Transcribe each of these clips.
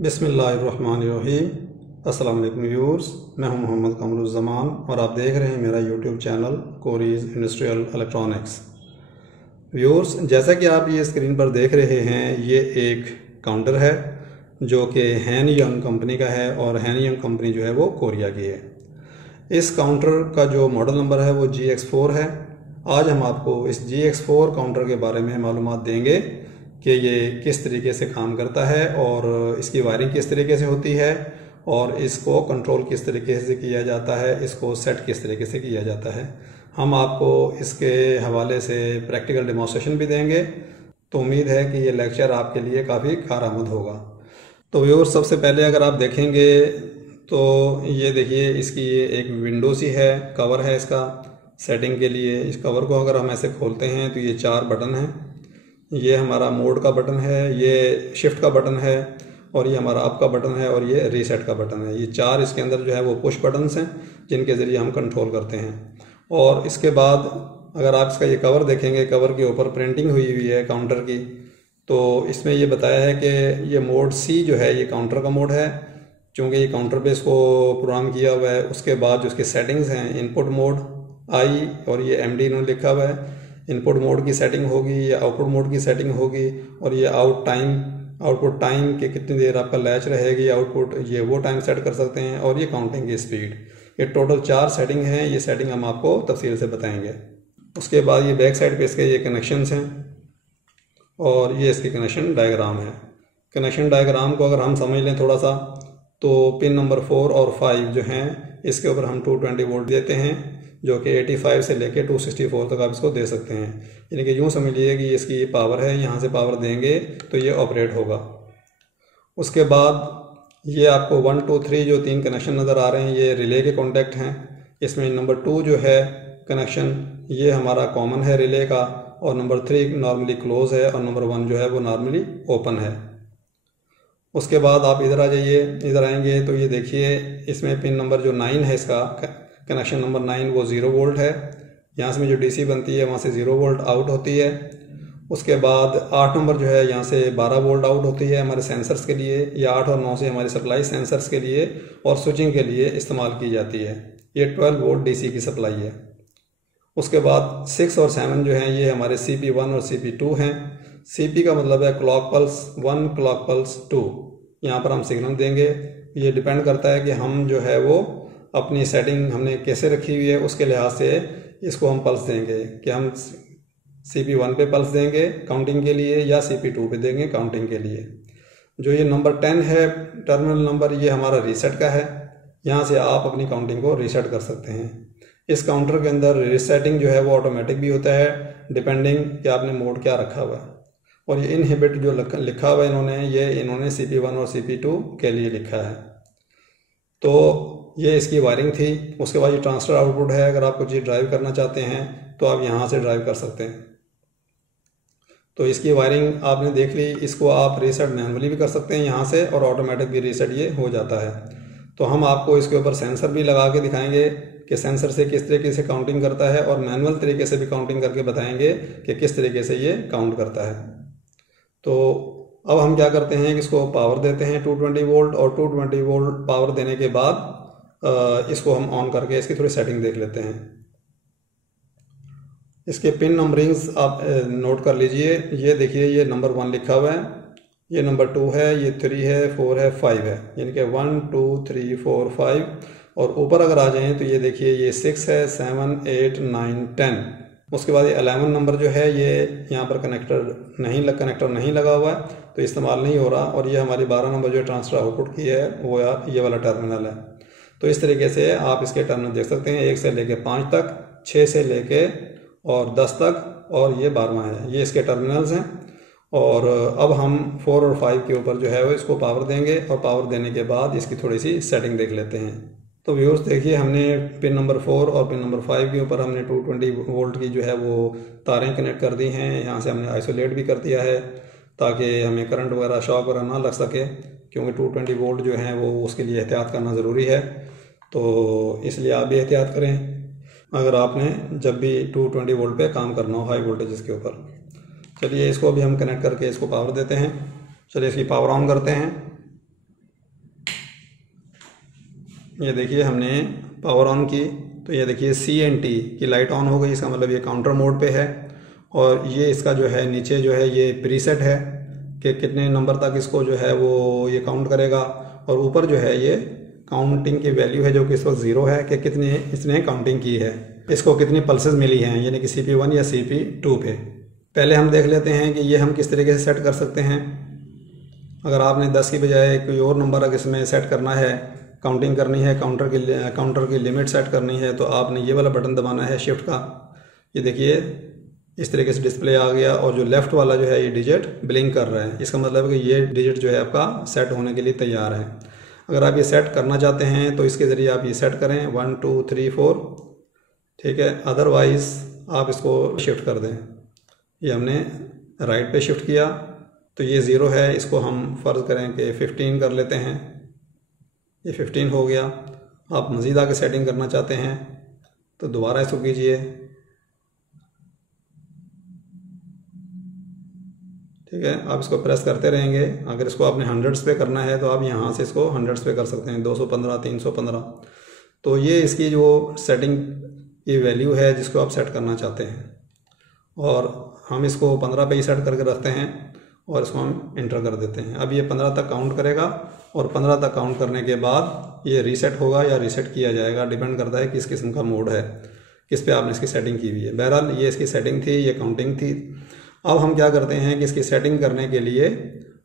बिस्मिल्लाहिर्रहमानिर्रहीम। अस्सलाम वालेकुम व्यूअर्स, मैं हूं मोहम्मद कमरुज़्ज़मान और आप देख रहे हैं मेरा YouTube channel Cori's industrial electronics. Viewers, जैसा कि आप ये स्क्रीन पर देख रहे हैं, ये एक काउंटर है जो कि हैन यंग कंपनी का है और हैन यंग कंपनी जो है वो कोरिया की है। इस काउंटर का जो मॉडल नंबर है वो GX4 है। आज हम आपको इस GX4 काउंटर के बारे में मालूमात देंगे कि ये किस तरीके से काम करता है और इसकी वायरिंग किस तरीके से होती है और इसको कंट्रोल किस तरीके से किया जाता है, इसको सेट किस तरीके से किया जाता है। हम आपको इसके हवाले से प्रैक्टिकल डेमोन्स्ट्रेशन भी देंगे, तो उम्मीद है कि ये लेक्चर आपके लिए काफ़ी कारआमद होगा। तो व्यूअर्स, सबसे पहले अगर आप देखेंगे तो ये देखिए, इसकी ये एक विंडो सी है, कवर है इसका सेटिंग के लिए। इस कवर को अगर हम ऐसे खोलते हैं तो ये 4 बटन हैं। ये हमारा मोड का बटन है, ये शिफ्ट का बटन है और ये हमारा अप का बटन है और ये रीसेट का बटन है। ये 4 इसके अंदर जो है वो पुश बटन्स हैं जिनके ज़रिए हम कंट्रोल करते हैं। और इसके बाद अगर आप इसका ये कवर देखेंगे, कवर के ऊपर प्रिंटिंग हुई हुई है काउंटर की, तो इसमें ये बताया है कि ये मोड C जो है ये काउंटर का मोड है, क्योंकि ये काउंटर पे इसको प्रोग्राम किया हुआ है। उसके बाद जो इसके सेटिंग्स हैं, इनपुट मोड I और ये MD इन्होंने लिखा हुआ है। इनपुट मोड की सेटिंग होगी, ये आउटपुट मोड की सेटिंग होगी और ये आउटपुट टाइम कि कितनी देर आपका लैच रहेगी आउटपुट, ये वो टाइम सेट कर सकते हैं। और ये काउंटिंग की स्पीड, ये टोटल 4 सेटिंग हैं। ये सेटिंग हम आपको तफसील से बताएंगे। उसके बाद ये बैक साइड पे इसके ये कनेक्शंस हैं और ये इसकी कनेक्शन डायग्राम है। कनेक्शन डायग्राम को अगर हम समझ लें थोड़ा सा, तो पिन नंबर 4 और 5 जो हैं इसके ऊपर हम 220 वोल्ट देते हैं, जो कि 85 से लेके 264 तक आप इसको दे सकते हैं। यानी कि यूँ समझ लीजिए कि इसकी ये पावर है, यहाँ से पावर देंगे तो ये ऑपरेट होगा। उसके बाद ये आपको 1 2 3 जो 3 कनेक्शन नज़र आ रहे हैं, ये रिले के कॉन्टैक्ट हैं। इसमें नंबर 2 जो है कनेक्शन, ये हमारा कॉमन है रिले का, और नंबर 3 नॉर्मली क्लोज है और नंबर 1 जो है वो नॉर्मली ओपन है। उसके बाद आप इधर आ जाइए, इधर आएंगे तो ये देखिए, इसमें पिन नंबर जो 9 है, इसका कनेक्शन नंबर 9 वो 0 वोल्ट है। यहाँ से जो DC बनती है वहाँ से 0 वोल्ट आउट होती है। उसके बाद 8 नंबर जो है यहाँ से 12 वोल्ट आउट होती है हमारे सेंसर्स के लिए। ये 8 और 9 से हमारी सप्लाई सेंसर्स के लिए और स्विचिंग के लिए इस्तेमाल की जाती है। ये 12 वोल्ट DC की सप्लाई है। उसके बाद 6 और 7 जो हैं ये हमारे CP1 और CP2 हैं। CP का मतलब है क्लॉक पल्स 1, क्लॉक पल्स 2। यहाँ पर हम सिग्नल देंगे। ये डिपेंड करता है कि हम जो है वो अपनी सेटिंग हमने कैसे रखी हुई है, उसके लिहाज से इसको हम पल्स देंगे कि हम CP1 पे पल्स देंगे काउंटिंग के लिए या CP2 पे देंगे काउंटिंग के लिए। जो ये नंबर 10 है टर्मिनल नंबर, ये हमारा रीसेट का है। यहाँ से आप अपनी काउंटिंग को रीसेट कर सकते हैं। इस काउंटर के अंदर रीसेटिंग जो है वो ऑटोमेटिक भी होता है, डिपेंडिंग कि आपने मोड क्या रखा हुआ है। और ये इनहिबिट जो लिखा हुआ है इन्होंने CP1 और CP2 के लिए लिखा है। तो ये इसकी वायरिंग थी। उसके बाद ये ट्रांसफर आउटपुट है। अगर आप कुछ ये ड्राइव करना चाहते हैं तो आप यहाँ से ड्राइव कर सकते हैं। तो इसकी वायरिंग आपने देख ली। इसको आप रीसेट मैनुअली भी कर सकते हैं यहाँ से, और ऑटोमेटिक भी रीसेट ये हो जाता है। तो हम आपको इसके ऊपर सेंसर भी लगा के दिखाएंगे कि सेंसर से किस तरीके से काउंटिंग करता है, और मैनुअल तरीके से भी काउंटिंग करके बताएंगे कि किस तरीके से ये काउंट करता है। तो अब हम क्या करते हैं कि इसको पावर देते हैं 220 वोल्ट, और 220 वोल्ट पावर देने के बाद इसको हम ऑन करके इसकी थोड़ी सेटिंग देख लेते हैं। इसके पिन नंबरिंग्स आप नोट कर लीजिए। ये देखिए, ये नंबर 1 लिखा हुआ है, ये नंबर 2 है, ये 3 है, 4 है, 5 है, यानी कि 1 2 3 4 5। और ऊपर अगर आ जाएं तो ये देखिए, ये 6 है, 7 8 9 10। उसके बाद ये 11 नंबर जो है ये यहाँ पर कनेक्टर नहीं लगा हुआ है, तो इस्तेमाल नहीं हो रहा। और ये हमारी 12 नंबर जो ट्रांसफर आउटपुट की है वो ये वाला टर्मिनल है। तो इस तरीके से आप इसके टर्मिनल देख सकते हैं, 1 से लेके 5 तक, 6 से लेके और 10 तक, और ये 12वां है। ये इसके टर्मिनल्स हैं। और अब हम 4 और 5 के ऊपर जो है वो इसको पावर देंगे, और पावर देने के बाद इसकी थोड़ी सी सेटिंग देख लेते हैं। तो व्यूअर्स देखिए, हमने पिन नंबर 4 और पिन नंबर 5 के ऊपर हमने 220 वोल्ट की जो है वो तारें कनेक्ट कर दी हैं। यहाँ से हमने आइसोलेट भी कर दिया है ताकि हमें करंट वगैरह, शॉक वगैरह ना लग सके, क्योंकि 220 वोल्ट जो है वो उसके लिए एहतियात करना ज़रूरी है। तो इसलिए आप भी एहतियात करें अगर आपने जब भी 220 वोल्ट पे काम करना हो हाई वोल्टेज के ऊपर। चलिए, इसको अभी हम कनेक्ट करके इसको पावर देते हैं। चलिए, इसकी पावर ऑन करते हैं। ये देखिए हमने पावर ऑन की तो ये देखिए CNT की लाइट ऑन हो गई, इसका मतलब ये काउंटर मोड पे है। और ये इसका जो है नीचे जो है ये प्रीसेट है कि कितने नंबर तक इसको जो है वो ये काउंट करेगा। और ऊपर जो है ये काउंटिंग की वैल्यू है जो कि इस वक्त 0 है कि कितने इसने काउंटिंग की है, इसको कितनी पल्सेस मिली हैं, यानी कि CP1 या CP2 पे। पहले हम देख लेते हैं कि ये हम किस तरीके से सेट कर सकते हैं। अगर आपने 10 की बजाय कोई और नंबर अगर इसमें सेट करना है, काउंटिंग करनी है, काउंटर की लिमिट सेट करनी है, तो आपने ये वाला बटन दबाना है शिफ्ट का। ये देखिए इस तरीके से डिस्प्ले आ गया और जो लेफ्ट वाला जो है ये डिजिट ब्लिंक कर रहा है, इसका मतलब है कि ये डिजिट जो है आपका सेट होने के लिए तैयार है। अगर आप ये सेट करना चाहते हैं तो इसके ज़रिए आप ये सेट करें 1 2 3 4, ठीक है। अदरवाइज़ आप इसको शिफ्ट कर दें। ये हमने राइट पे शिफ्ट किया तो ये 0 है, इसको हम फ़र्ज़ करें कि 15 कर लेते हैं। ये 15 हो गया। आप मज़ीद आगे सेटिंग करना चाहते हैं तो दोबारा इसको कीजिए, ठीक है। आप इसको प्रेस करते रहेंगे। अगर इसको आपने 100s पे करना है तो आप यहाँ से इसको 100s पे कर सकते हैं, 215 315। तो ये इसकी जो सेटिंग की वैल्यू है जिसको आप सेट करना चाहते हैं, और हम इसको 15 पे ही सेट करके रखते हैं और इसको हम इंटर कर देते हैं। अब ये 15 तक काउंट करेगा और 15 तक काउंट करने के बाद ये रीसेट होगा या रीसेट किया जाएगा, डिपेंड करता है किस किस्म का मोड है, किस पे आपने इसकी सेटिंग की हुई है। बहरहाल ये इसकी सेटिंग थी, ये काउंटिंग थी। अब हम क्या करते हैं कि इसकी सेटिंग करने के लिए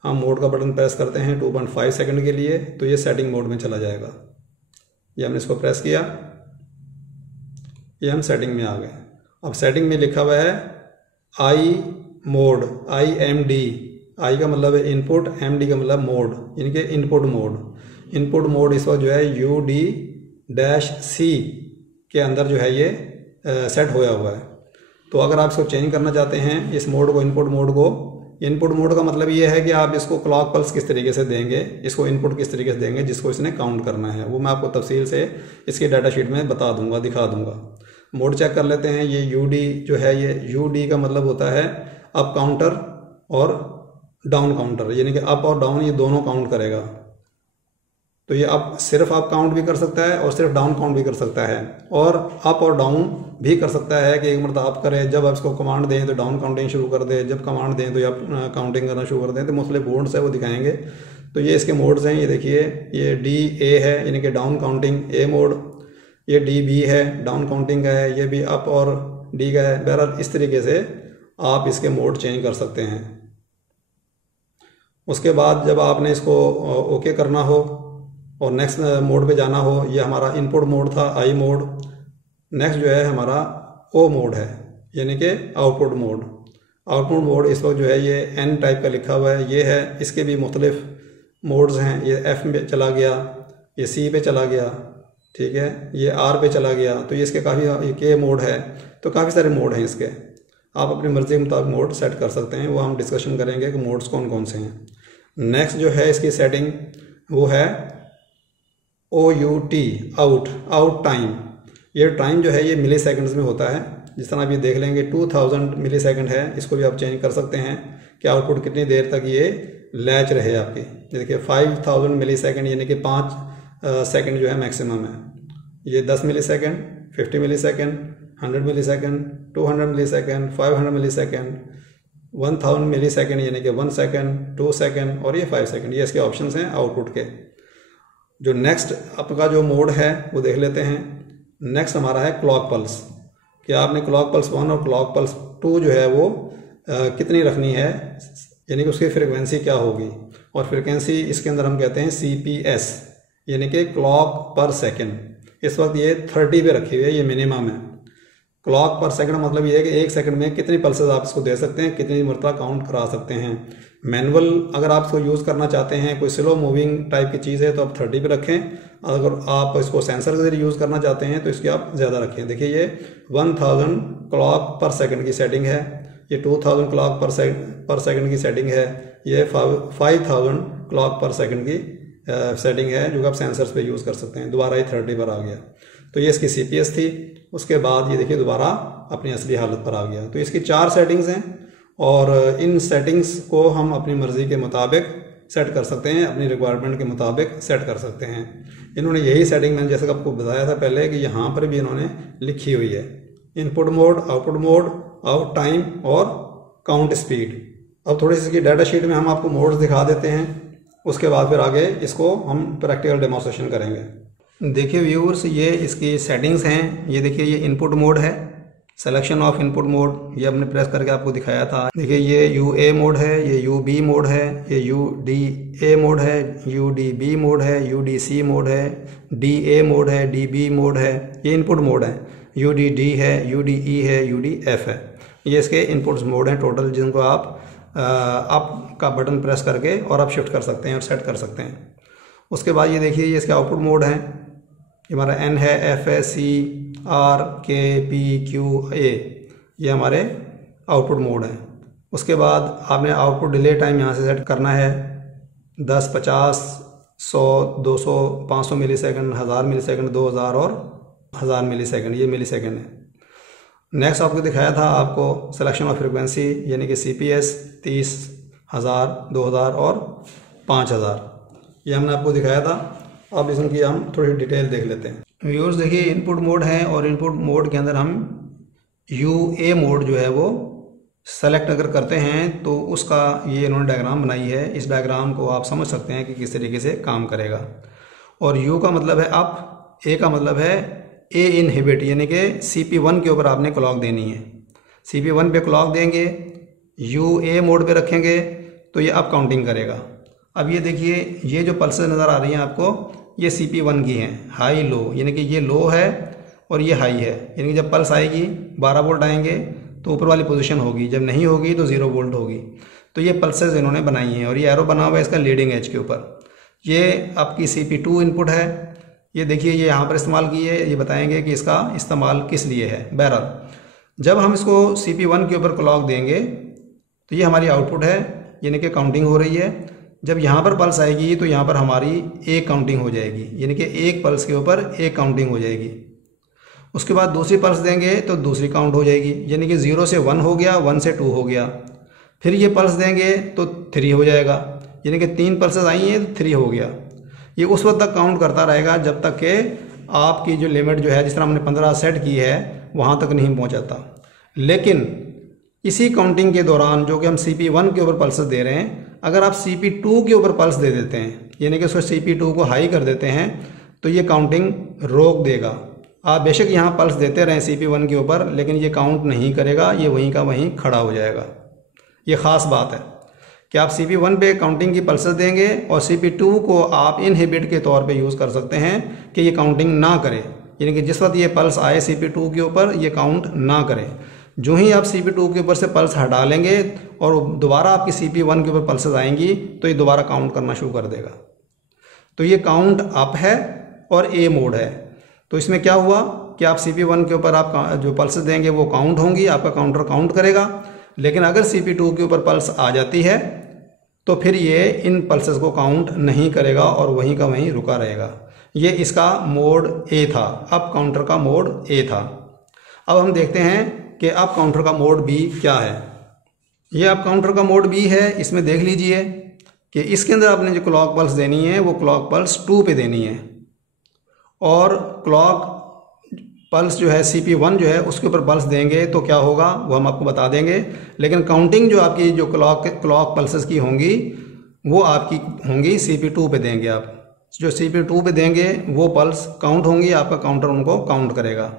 हम मोड का बटन प्रेस करते हैं 2.5 सेकंड के लिए, तो ये सेटिंग मोड में चला जाएगा। ये हमने इसको प्रेस किया, ये हम सेटिंग में आ गए। अब सेटिंग में लिखा हुआ है आई मोड, IMD। आई का मतलब है इनपुट, MD का मतलब मोड, यानी कि इनपुट मोड। इनपुट मोड इस वक्त जो है UD-C के अंदर जो है ये सेट होया हुआ है। तो अगर आप इसको चेंज करना चाहते हैं इस मोड को, इनपुट मोड को, इनपुट मोड का मतलब ये है कि आप इसको क्लॉक पल्स किस तरीके से देंगे, इसको इनपुट किस तरीके से देंगे जिसको इसने काउंट करना है, वो मैं आपको तफसील से इसके डाटा शीट में बता दूंगा, दिखा दूंगा। मोड चेक कर लेते हैं। ये UD जो है, ये UD का मतलब होता है अप काउंटर और डाउन काउंटर, यानी कि अप और डाउन ये दोनों काउंट करेगा। तो ये अप सिर्फ अप काउंट भी कर सकता है और सिर्फ डाउन काउंट भी कर सकता है, और अप और डाउन भी कर सकता है कि एक मरतबा अप करे, जब आप इसको कमांड दें तो डाउन काउंटिंग शुरू कर दे, जब कमांड दें तो ये अप काउंटिंग करना शुरू कर दें। तो मुख्तलिफ मोड्स है वो दिखाएंगे। तो ये इसके मोड्स हैं। ये देखिए ये DA है, यानी कि डाउन काउंटिंग A मोड। ये DB है, डाउन काउंटिंग का है, ये भी अप और D का है। बहरहाल इस तरीके से आप इसके मोड चेंज कर सकते हैं। उसके बाद जब आपने इसको ओके करना हो और नेक्स्ट मोड पे जाना हो, ये हमारा इनपुट मोड था, आई मोड। नेक्स्ट जो है हमारा O मोड है, यानी कि आउटपुट मोड। आउटपुट मोड इस वक्त जो है ये N टाइप का लिखा हुआ है, ये है। इसके भी मुख्तलिफ मोड्स हैं। ये F पे चला गया, ये C पे चला गया, ठीक है, ये R पे चला गया। तो ये इसके काफ़ी K मोड है। तो काफ़ी सारे मोड हैं इसके, आप अपनी मर्ज़ी के मुताबिक मोड सेट कर सकते हैं। वो हम डिस्कशन करेंगे कि मोड्स कौन कौन से हैं। नेक्स्ट जो है इसकी सेटिंग वो है OUT, आउट टाइम। ये टाइम जो है ये मिली सेकेंड्स में होता है। जिस तरह आप ये देख लेंगे 2000 मिली सेकेंड है, इसको भी आप चेंज कर सकते हैं कि आउटपुट कितनी देर तक ये लैच रहे आपकी। देखिए 5000 मिली सेकेंड, यानी कि 5 सेकेंड जो है मैक्सिमम है। ये 10 मिली सेकेंड, 50 मिली सेकेंड, 100 मिली सेकेंड, 200 मिली सेकेंड, 500 मिली सेकेंड, 1000 मिली सेकेंड, यानी कि 1 सेकेंड, 2 सेकेंड और ये 5 सेकेंड। ये इसके ऑप्शंस हैं आउटपुट के। जो नेक्स्ट आपका जो मोड है वो देख लेते हैं। नेक्स्ट हमारा है क्लॉक पल्स, कि आपने क्लॉक पल्स 1 और क्लॉक पल्स 2 जो है वो कितनी रखनी है, यानी कि उसकी फ्रिक्वेंसी क्या होगी। और फ्रिक्वेंसी इसके अंदर हम कहते हैं CPS, यानी कि क्लॉक पर सेकेंड। इस वक्त ये 30 पे रखी हुई है, ये मिनिमम है। क्लॉक पर सेकंड मतलब ये है कि एक सेकंड में कितनी पल्सेस आप इसको दे सकते हैं, कितनी मरतबा काउंट करा सकते हैं। मैनुअल अगर आप इसको यूज़ करना चाहते हैं, कोई स्लो मूविंग टाइप की चीज़ है तो आप 30 पे रखें। अगर आप इसको सेंसर के जरिए यूज़ करना चाहते हैं तो इसकी आप ज़्यादा रखें। देखिए ये 1000 क्लॉक पर सेकंड की सेटिंग है, ये 2000 क्लॉक पर सेकंड की सेटिंग है, ये 5000 क्लॉक पर सेकंड की सेटिंग है जो कि आप सेंसर्स पे यूज़ कर सकते हैं। दोबारा ये 30 पर आ गया। तो ये इसकी CPS थी। उसके बाद ये देखिए दोबारा अपनी असली हालत पर आ गया। तो इसकी 4 सेटिंग्स हैं और इन सेटिंग्स को हम अपनी मर्ज़ी के मुताबिक सेट कर सकते हैं, अपनी रिक्वायरमेंट के मुताबिक सेट कर सकते हैं। इन्होंने यही सेटिंग मैंने जैसे आपको बताया था पहले कि यहाँ पर भी इन्होंने लिखी हुई है, input mode, output mode, out time और काउंट स्पीड। अब थोड़ी सी इसकी डाटा शीट में हम आपको मोड्स दिखा देते हैं, उसके बाद फिर आगे इसको हम प्रैक्टिकल डेमोस्ट्रेशन करेंगे। देखिए व्यूअर्स, ये इसकी सेटिंग्स हैं। ये देखिए, ये इनपुट मोड है, सिलेक्शन ऑफ इनपुट मोड, ये हमने प्रेस करके आपको दिखाया था। देखिए ये UA मोड है, ये UB मोड है, ये UDA मोड है, UDB मोड है, UDC मोड है, DA मोड है, DB मोड है, ये इनपुट मोड है। UDD है, UDE है, UDF है। ये इसके इनपुट्स मोड हैं टोटल, जिनको आप अप का बटन प्रेस करके और आप शिफ्ट कर सकते हैं और सेट कर सकते हैं। उसके बाद ये देखिए, ये इसके आउटपुट मोड हैं। ये हमारा N है, F है, C, R, K, P, Q, A, ये हमारे आउटपुट मोड हैं। उसके बाद आपने आउटपुट डिले टाइम यहाँ से सेट करना है, 10, 50, 100, 200, 500 मिली सेकेंड, 1000 मिली सेकेंड, 2000 और 1000 मिली सेकेंड, ये मिली सेकेंड है। नेक्स्ट आपको दिखाया था आपको सिलेक्शन ऑफ फ्रिक्वेंसी, यानी कि CPS 30, 1000, 2000 और 5000, ये हमने आपको दिखाया था। अब इसकी हम थोड़ी डिटेल देख लेते हैं। व्यूअर्स देखिए, इनपुट मोड है और इनपुट मोड के अंदर हम UA मोड जो है वो सेलेक्ट अगर करते हैं तो उसका ये इन्होंने डायग्राम बनाई है। इस डायग्राम को आप समझ सकते हैं कि किस तरीके से काम करेगा। और U का मतलब है अप, A का मतलब है A इनहिबिट, यानी कि CP1 के ऊपर आपने क्लॉक देनी है। CP1 पे क्लॉक देंगे, UA मोड पे रखेंगे तो ये अप काउंटिंग करेगा। अब ये देखिए, ये जो पल्सेस नज़र आ रही हैं आपको, ये CP1 की हैं, हाई लो, यानी कि ये लो है और ये हाई है। यानी कि जब पल्स आएगी 12 वोल्ट आएंगे तो ऊपर वाली पोजीशन होगी, जब नहीं होगी तो 0 वोल्ट होगी। तो ये पल्सेस इन्होंने बनाई हैं और ये एरो बना हुआ है इसका लीडिंग एज के ऊपर। ये आपकी CP2 इनपुट है। ये देखिए, ये यहाँ पर इस्तेमाल की है, ये बताएंगे कि इसका इस्तेमाल किस लिए है। बहरहाल जब हम इसको CP1 के ऊपर क्लॉक देंगे तो ये हमारी आउटपुट है, यानी कि काउंटिंग हो रही है। जब यहाँ पर पल्स आएगी तो यहाँ पर हमारी एक काउंटिंग हो जाएगी, यानी कि एक पल्स के ऊपर एक काउंटिंग हो जाएगी। उसके बाद दूसरी पल्स देंगे तो दूसरी काउंट हो जाएगी, यानी कि 0 से 1 हो गया, 1 से 2 हो गया। फिर ये पल्स देंगे तो 3 हो जाएगा, यानी कि 3 पल्सेस आई हैं तो 3 हो गया। ये उस वक्त तक काउंट करता रहेगा जब तक कि आपकी जो लिमिट जो है, जिस तरह हमने 15 सेट की है, वहाँ तक नहीं पहुँचाता। लेकिन इसी काउंटिंग के दौरान जो कि हम CP1 के ऊपर पल्सेस दे रहे हैं, अगर आप CP2 के ऊपर पल्स दे देते हैं, यानी कि उसको CP2 को हाई कर देते हैं, तो ये काउंटिंग रोक देगा। आप बेशक यहाँ पल्स देते रहें CP1 के ऊपर, लेकिन ये काउंट नहीं करेगा, ये वहीं का वहीं खड़ा हो जाएगा। ये ख़ास बात है कि आप CP1 पे काउंटिंग की पल्सेस देंगे और CP2 को आप इनहिबिट के तौर पे यूज़ कर सकते हैं कि ये काउंटिंग ना करे, यानी कि जिस वक्त ये पल्स आए CP2 के ऊपर ये काउंट ना करे। जो ही आप CP2 के ऊपर से पल्स हटा लेंगे और दोबारा आपकी CP1 के ऊपर पल्सेस आएंगी तो ये दोबारा काउंट करना शुरू कर देगा। तो ये काउंट अप है और A मोड है। तो इसमें क्या हुआ कि आप CP1 के ऊपर आप जो पल्सेस देंगे वो काउंट होंगी, आपका काउंटर काउंट करेगा। लेकिन अगर CP2 के ऊपर पल्स आ जाती है तो फिर ये इन पल्सेस को काउंट नहीं करेगा और वहीं का वहीं रुका रहेगा। ये इसका मोड A था, अप काउंटर का मोड A था। अब हम देखते हैं कि अप काउंटर का मोड B क्या है। ये अप काउंटर का मोड B है। इसमें देख लीजिए कि इसके अंदर आपने जो क्लॉक पल्स देनी है वो क्लॉक पल्स 2 पे देनी है, और क्लॉक पल्स जो है CP1 जो है उसके ऊपर पल्स देंगे तो क्या होगा वो हम आपको बता देंगे। लेकिन काउंटिंग जो आपकी जो क्लॉक पल्सेस की होंगी वो आपकी होंगी CP2 पे देंगे। आप जो CP2 पे देंगे वो पल्स काउंट होंगी, आपका काउंटर उनको काउंट करेगा।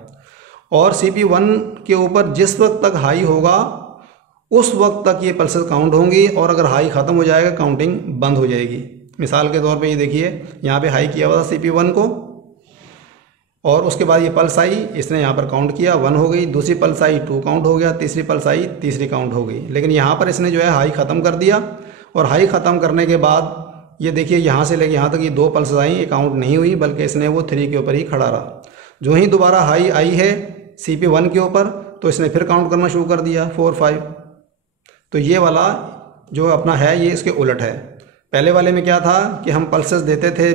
और CP1 के ऊपर जिस वक्त तक हाई होगा उस वक्त तक ये पल्सेस काउंट होंगी, और अगर हाई ख़त्म हो जाएगा काउंटिंग बंद हो जाएगी। मिसाल के तौर पे ये देखिए, यहाँ पे हाई किया हुआ था CP1 को, और उसके बाद ये पल्स आई, इसने यहाँ पर काउंट किया, 1 हो गई। दूसरी पल्स आई, 2 काउंट हो गया। तीसरी पल्स आई, तीसरी काउंट हो गई। लेकिन यहाँ पर इसने जो है हाई ख़त्म कर दिया, और हाई ख़त्म करने के बाद ये देखिए यहाँ से लेके यहाँ तक ये 2 पल्स आई, ये काउंट नहीं हुई, बल्कि इसने वो 3 के ऊपर ही खड़ा रहा। जो ही दोबारा हाई आई है CP1 के ऊपर तो इसने फिर काउंट करना शुरू कर दिया, 4, 5। तो ये वाला जो अपना है ये इसके उलट है। पहले वाले में क्या था कि हम पल्सेस देते थे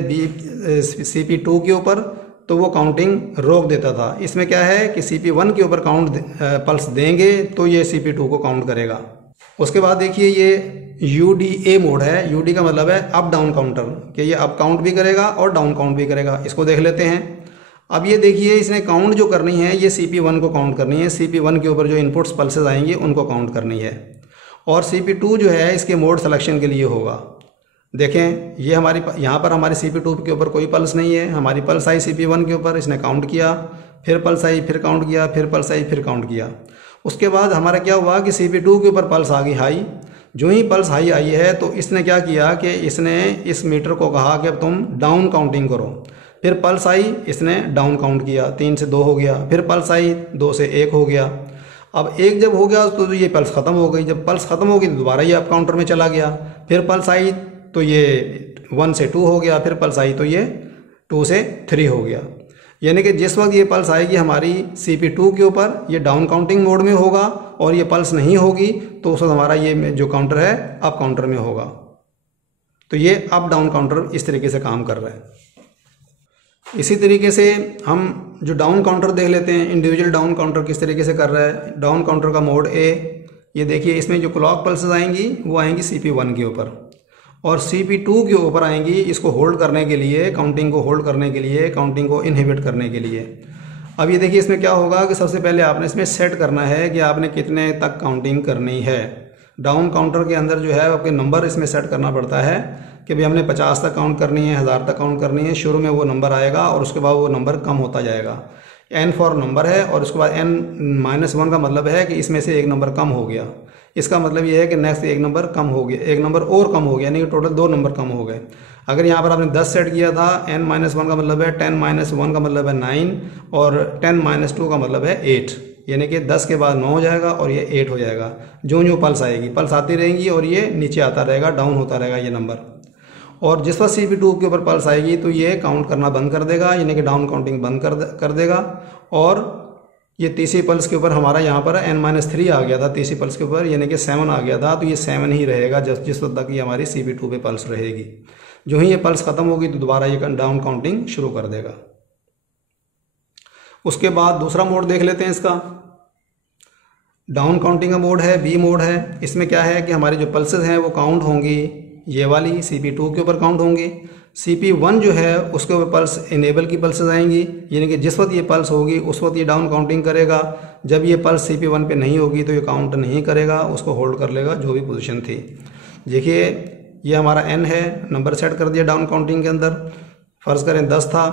CP2 के ऊपर तो वो काउंटिंग रोक देता था। इसमें क्या है कि CP1 के ऊपर पल्स देंगे तो ये CP2 को काउंट करेगा। उसके बाद देखिए ये UDA मोड है। UD का मतलब है अप डाउन काउंटर, कि ये अप काउंट भी करेगा और डाउन काउंट भी करेगा। इसको देख लेते हैं। अब ये देखिए, इसने काउंट जो करनी है ये CP1 को काउंट करनी है। CP1 के ऊपर जो इनपुट्स पल्सेस आएंगी उनको काउंट करनी है। और CP2 जो है इसके मोड सिलेक्शन के लिए होगा। देखें, ये हमारी यहाँ पर हमारी CP2 के ऊपर कोई पल्स नहीं है। हमारी पल्स आई CP1 के ऊपर, इसने काउंट किया, फिर पल्स आई, फिर काउंट किया, फिर पल्स आई, फिर काउंट किया। उसके बाद हमारा क्या हुआ कि CP2 के ऊपर पल्स आ गई हाई। जो ही पल्स हाई आई है तो इसने क्या किया कि इसने इस मीटर को कहा कि अब तुम डाउन काउंटिंग करो। फिर पल्स आई, इसने डाउन काउंट किया, 3 से 2 हो गया। फिर पल्स आई, 2 से 1 हो गया। अब 1 जब हो गया तो ये पल्स ख़त्म हो गई। जब पल्स ख़त्म हो गई तो दोबारा ये अप काउंटर में चला गया। फिर पल्स आई तो ये 1 से 2 हो गया। फिर पल्स आई तो ये 2 से 3 हो गया। यानी कि जिस वक्त ये पल्स आएगी हमारी CP2 के ऊपर, ये डाउन काउंटिंग मोड में होगा, और ये पल्स नहीं होगी तो उस वक्त हमारा ये जो काउंटर है अप काउंटर में होगा। तो ये अप डाउन काउंटर इस तरीके से काम कर रहा है। इसी तरीके से हम जो डाउन काउंटर देख लेते हैं, इंडिविजुअल डाउन काउंटर किस तरीके से कर रहा है। डाउन काउंटर का मोड A, ये देखिए, इसमें जो क्लॉक पल्सेस आएंगी वो आएंगी CP1 के ऊपर, और CP2 के ऊपर आएंगी इसको होल्ड करने के लिए, काउंटिंग को होल्ड करने के लिए, काउंटिंग को इनहिबिट करने के लिए। अब ये देखिए, इसमें क्या होगा कि सबसे पहले आपने इसमें सेट करना है कि आपने कितने तक काउंटिंग करनी है। डाउन काउंटर के अंदर जो है आपके नंबर इसमें सेट करना पड़ता है कि भाई हमने 50 तक काउंट करनी है, 1000 तक काउंट करनी है। शुरू में वो नंबर आएगा और उसके बाद वो नंबर कम होता जाएगा। N फॉर नंबर है, और उसके बाद N-1 का मतलब है कि इसमें से एक नंबर कम हो गया। इसका मतलब ये है कि नेक्स्ट एक नंबर कम हो गया, एक नंबर और कम हो गया, यानी कि टोटल 2 नंबर कम हो गए। अगर यहाँ पर आपने 10 सेट किया था, N-1 का मतलब है 10-1 का मतलब है 9, और 10-2 का मतलब है 8, यानी कि 10 के बाद 9 हो जाएगा और ये 8 हो जाएगा। जो जो पल्स आएगी, पल्स आती रहेंगी और ये नीचे आता रहेगा, डाउन होता रहेगा ये नंबर। और जिस वक्त CP2 के ऊपर पल्स आएगी तो ये काउंट करना बंद कर देगा, यानी कि डाउन काउंटिंग बंद कर देगा। और ये तीसरी पल्स के ऊपर हमारा यहाँ पर N-3 आ गया था, तीसरी पल्स के ऊपर, यानी कि 7 आ गया था, तो ये 7 ही रहेगा जिस वक्त तक ये हमारी CP2 पे पल्स रहेगी। जो ही ये पल्स ख़त्म होगी तो दोबारा ये डाउन काउंटिंग शुरू कर देगा। उसके बाद दूसरा मोड देख लेते हैं इसका। डाउन काउंटिंग का मोड है, B मोड है। इसमें क्या है कि हमारी जो पल्सेस हैं वो काउंट होंगी, ये वाली CP2 के ऊपर काउंट होंगी। CP1 जो है उसके ऊपर पल्स इनेबल की पल्सेस आएंगी, यानी कि जिस वक्त ये पल्स होगी उस वक्त ये डाउन काउंटिंग करेगा। जब ये पल्स CP1 पे नहीं होगी तो ये काउंट नहीं करेगा, उसको होल्ड कर लेगा जो भी पोजीशन थी। देखिए, ये हमारा N है, नंबर सेट कर दिया डाउन काउंटिंग के अंदर। फ़र्ज़ करें 10 था,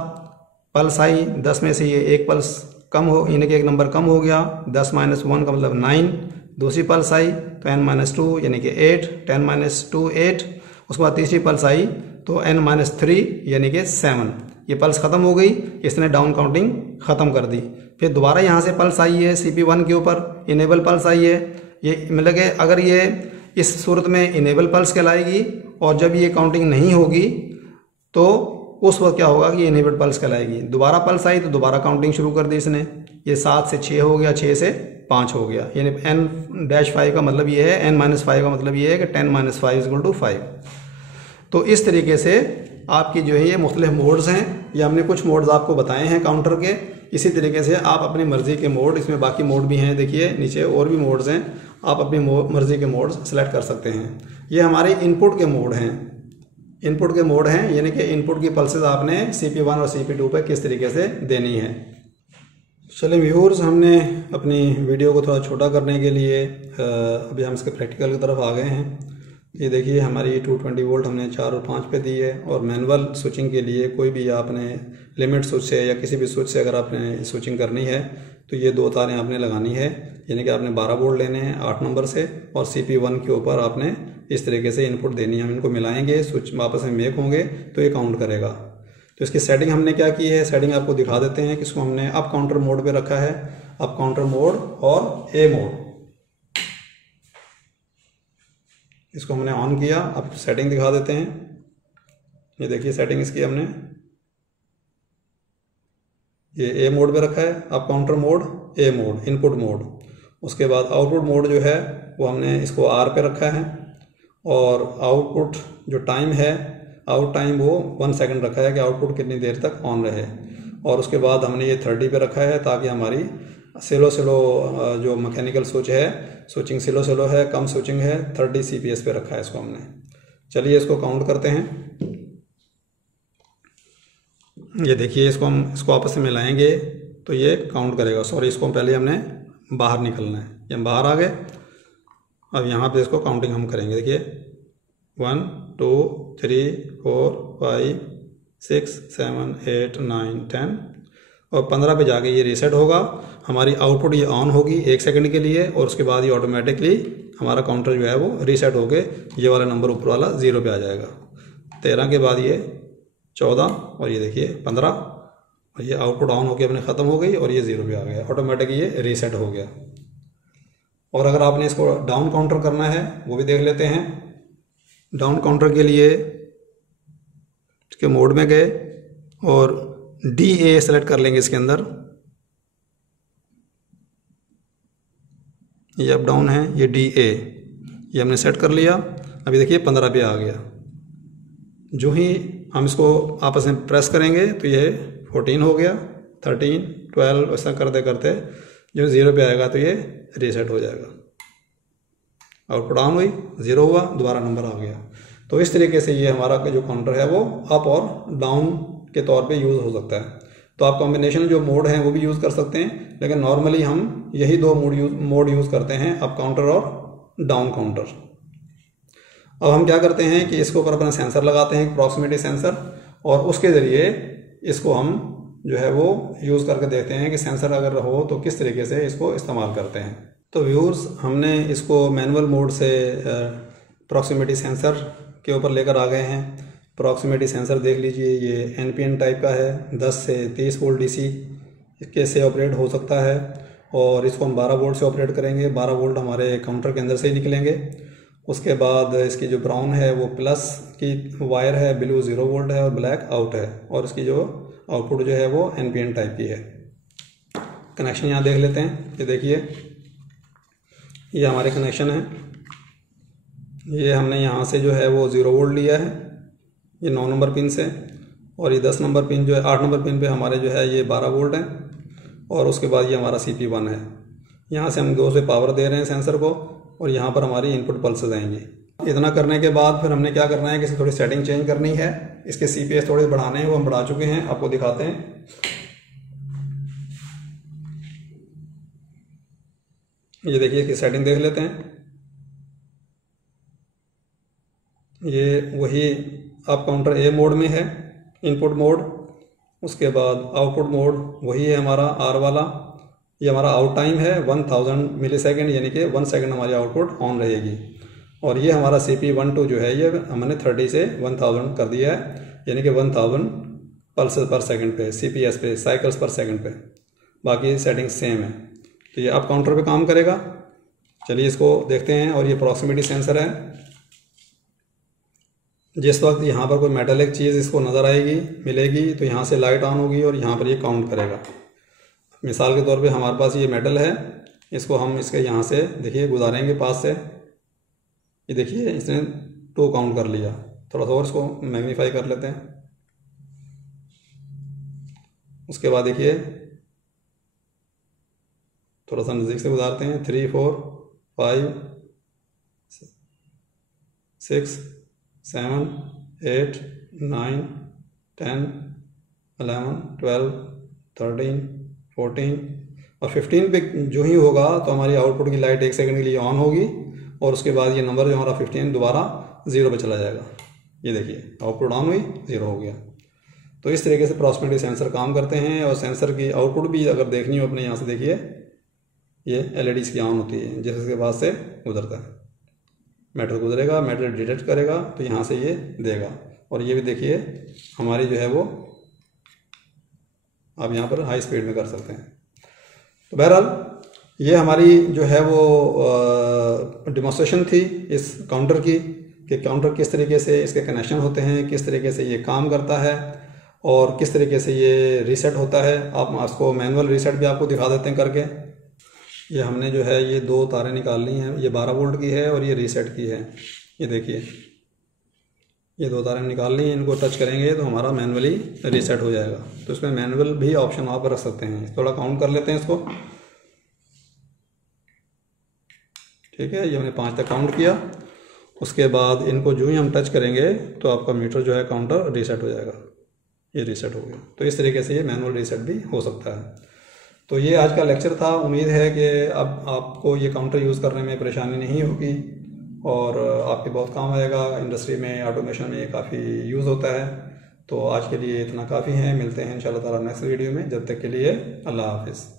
पल्स आई, 10 में से ये एक पल्स कम हो, यानी कि एक नंबर कम हो गया। 10-1 का मतलब 9। दूसरी पल्स आई तो N-2 यानी कि 8, 10-2 8। उसके बाद तीसरी पल्स आई तो N-3 यानी कि 7। ये पल्स ख़त्म हो गई, इसने डाउन काउंटिंग ख़त्म कर दी। फिर दोबारा यहाँ से पल्स आई है CP1 के ऊपर, इनेबल पल्स आई है। ये मतलब कि अगर ये इस सूरत में इनेबल पल्स कहलाएगी, और जब ये काउंटिंग नहीं होगी तो उस वक्त क्या होगा कि ये इनेबल पल्स कहलाएगी। दोबारा पल्स आई तो दोबारा काउंटिंग शुरू कर दी इसने। ये 7 से 6 हो गया, 6 से 5 हो गया, यानी N-5 का मतलब ये है, N-5 का मतलब ये है कि 10-5 = 5। तो इस तरीके से आपकी जो है ये मुख्तलिफ मोड्स हैं। ये हमने कुछ मोड्स आपको बताए हैं काउंटर के। इसी तरीके से आप अपनी मर्ज़ी के मोड, इसमें बाकी मोड भी हैं, देखिए नीचे और भी मोड्स हैं, आप अपनी मर्ज़ी के मोड्स सेलेक्ट कर सकते हैं। ये हमारे इनपुट के मोड हैं, इनपुट के मोड हैं, यानी कि इनपुट की पल्सेस आपने CP1 और CP2 पे किस तरीके से देनी है। चलिए व्यूअर्स, हमने अपनी वीडियो को थोड़ा छोटा करने के लिए अभी हम इसके प्रैक्टिकल की तरफ आ गए हैं। ये देखिए, हमारी 220 वोल्ट हमने 4 और 5 पे दी है, और मैनुअल स्विचिंग के लिए कोई भी आपने लिमिट स्विच से या किसी भी स्विच से अगर आपने स्विचिंग करनी है तो ये 2 तारें आपने लगानी है, यानी कि आपने 12 वोल्ट लेने हैं 8 नंबर से, और CP1 के ऊपर आपने इस तरीके से इनपुट देनी है। हम इनको मिलाएंगे, स्विच आपस में मेक होंगे तो ये काउंट करेगा। तो इसकी सेटिंग हमने क्या की है, सेटिंग आपको दिखा देते हैं कि इसको हमने अप काउंटर मोड पे रखा है, अप काउंटर मोड और A मोड। इसको हमने ऑन किया, अब सेटिंग दिखा देते हैं। ये देखिए सेटिंग इसकी हमने ये A मोड पे रखा है, up counter mode, A mode, input mode. उसके बाद आउटपुट मोड जो है वो हमने इसको R पे रखा है, और आउटपुट जो टाइम है, आउट टाइम वो 1 सेकंड रखा है कि आउटपुट कितनी देर तक ऑन रहे। और उसके बाद हमने ये 30 पे रखा है ताकि हमारी स्लो जो मैकेनिकल स्विच है, स्विचिंग स्लो है, कम स्विचिंग है, 30 CPS पे रखा है इसको हमने। चलिए इसको काउंट करते हैं। ये देखिए इसको आपस में मिलाएंगे तो ये काउंट करेगा। सॉरी, इसको पहले हमने बाहर निकलना है, ये हम बाहर आ गए। अब यहाँ पे इसको काउंटिंग हम करेंगे। देखिए 1 2 3 4 5 6 7 8 9 10 और 15 पे जाके ये रीसेट होगा। हमारी आउटपुट ये ऑन होगी 1 सेकंड के लिए और उसके बाद ये ऑटोमेटिकली हमारा काउंटर जो है वो रीसेट होके ये वाला नंबर ऊपर वाला 0 पे आ जाएगा। 13 के बाद ये 14 और ये देखिए 15 और ये आउटपुट ऑन होके अपने ख़त्म हो गई और ये 0 पे आ गया, ऑटोमेटिक ये रीसेट हो गया। और अगर आपने इसको डाउन काउंटर करना है वो भी देख लेते हैं। डाउन काउंटर के लिए इसके मोड में गए और DA सेलेक्ट कर लेंगे इसके अंदर। ये अप डाउन है, ये DA ये हमने सेट कर लिया। अभी देखिए 15 पे आ गया। जो ही हम इसको आपस में प्रेस करेंगे तो ये 14 हो गया, 13 12 ऐसा करते करते जो 0 पे आएगा तो ये रीसेट हो जाएगा। आउटपुट ऑन हुई, 0 हुआ, दोबारा नंबर आ गया। तो इस तरीके से ये हमारा जो काउंटर है वो अप और डाउन के तौर पे यूज़ हो सकता है। तो आप कॉम्बिनेशन जो मोड हैं वो भी यूज़ कर सकते हैं, लेकिन नॉर्मली हम यही दो मोड यूज़ करते हैं, अप काउंटर और डाउन काउंटर। अब हम क्या करते हैं कि इसके ऊपर अपना सेंसर लगाते हैं, प्रॉक्सिमिटी सेंसर, और उसके ज़रिए इसको हम जो है वो यूज़ करके देखते हैं कि सेंसर अगर हो तो किस तरीके से इसको इस्तेमाल करते हैं। तो व्यूअर्स, हमने इसको मैनुअल मोड से प्रॉक्सिमिटी सेंसर के ऊपर लेकर आ गए हैं। प्रॉक्सिमिटी सेंसर देख लीजिए, ये NPN टाइप का है, 10 से 30 वोल्ट DC इसके से ऑपरेट हो सकता है और इसको हम 12 वोल्ट से ऑपरेट करेंगे। 12 वोल्ट हमारे काउंटर के अंदर से ही निकलेंगे। उसके बाद इसकी जो ब्राउन है वो प्लस की वायर है, ब्लू 0 वोल्ट है और ब्लैक आउट है, और इसकी जो आउटपुट जो है वो NPN टाइप की है। कनेक्शन यहाँ देख लेते हैं। ये देखिए, ये हमारे कनेक्शन है। ये हमने यहाँ से जो है वो 0 वोल्ट लिया है, ये 9 नंबर पिन से, और ये 10 नंबर पिन जो है 8 नंबर पिन पे हमारे जो है ये 12 वोल्ट है, और उसके बाद ये हमारा CP1 है। यहाँ से हम 2 से पावर दे रहे हैं सेंसर को, और यहाँ पर हमारी इनपुट पल्सेस आएंगी। इतना करने के बाद फिर हमने क्या करना है कि इसकी थोड़ी सेटिंग चेंज करनी है। इसके CPS थोड़े बढ़ाने हैं, वो हम बढ़ा चुके हैं, आपको दिखाते हैं। ये देखिए, इसकी सेटिंग देख लेते हैं। ये वही आप काउंटर A मोड में है, इनपुट मोड। उसके बाद आउटपुट मोड वही है हमारा R वाला। ये हमारा आउट टाइम है 1000 मिलीसेकंड, यानी कि 1 सेकंड हमारी आउटपुट ऑन रहेगी। और ये हमारा CP12 जो है ये हमने 30 से 1000 कर दिया है, यानी कि 1000 पल्सेस पर सेकंड पे, CPS पे, साइकिल्स पर सेकंड पे। बाकी सेटिंग सेम है। तो ये अब काउंटर पे काम करेगा। चलिए इसको देखते हैं। और ये प्रॉक्सिमिटी सेंसर है। जिस वक्त यहाँ पर कोई मेटालिक चीज़ इसको नज़र आएगी, मिलेगी, तो यहाँ से लाइट ऑन होगी और यहाँ पर ये काउंट करेगा। मिसाल के तौर पे हमारे पास ये मेटल है, इसको हम इसके यहाँ से देखिए गुजारेंगे पास से। ये देखिए, इसने 2 काउंट कर लिया। थोड़ा सा और इसको मैग्नीफाई कर लेते हैं। उसके बाद देखिए, थोड़ा सा नज़दीक से गुजारते हैं। 3 4 5 6 7 8 9 10 11 12 13 14 और 15 पे जो ही होगा तो हमारी आउटपुट की लाइट 1 सेकंड के लिए ऑन होगी, और उसके बाद ये नंबर जो हमारा 15 दोबारा 0 पे चला जाएगा। ये देखिए, आउटपुट ऑन हुई, 0 हो गया। तो इस तरीके से प्रॉक्सिमिटी सेंसर काम करते हैं। और सेंसर की आउटपुट भी अगर देखनी हो अपने यहाँ से देखिए, ये LEDs की ऑन होती है, जिसके बाद से गुजरता है। मेटल गुजरेगा, मेटल डिटेक्ट करेगा तो यहाँ से ये देगा। और ये भी देखिए हमारी जो है वो आप यहाँ पर हाई स्पीड में कर सकते हैं। तो बहरहाल ये हमारी जो है वो डिमॉन्स्ट्रेशन थी इस काउंटर की, कि काउंटर किस तरीके से इसके कनेक्शन होते हैं, किस तरीके से ये काम करता है और किस तरीके से ये रीसेट होता है। आप इसको मैनुअल रीसेट भी आपको दिखा देते हैं करके। ये हमने जो है ये 2 तारें निकाल ली हैं, ये 12 वोल्ट की है और ये रीसेट की है। ये देखिए, ये 2 तारें निकाल ली हैं, इनको टच करेंगे तो हमारा मैनुअली रीसेट हो जाएगा। तो इसमें मैनुअल भी ऑप्शन आप रख सकते हैं। थोड़ा काउंट कर लेते हैं इसको। ठीक है, ये हमने 5 तक काउंट किया। उसके बाद इनको जो ही हम टच करेंगे तो आपका मीटर जो है काउंटर रीसेट हो जाएगा। ये रीसेट हो गया। तो इस तरीके से ये मैनुअल रीसेट भी हो सकता है। तो ये आज का लेक्चर था। उम्मीद है कि अब आपको ये काउंटर यूज़ करने में परेशानी नहीं होगी और आपके बहुत काम आएगा। इंडस्ट्री में, ऑटोमेशन में ये काफ़ी यूज़ होता है। तो आज के लिए इतना काफ़ी है। मिलते हैं इंशाल्लाह ताला नेक्स्ट वीडियो में। जब तक के लिए अल्लाह हाफिज़।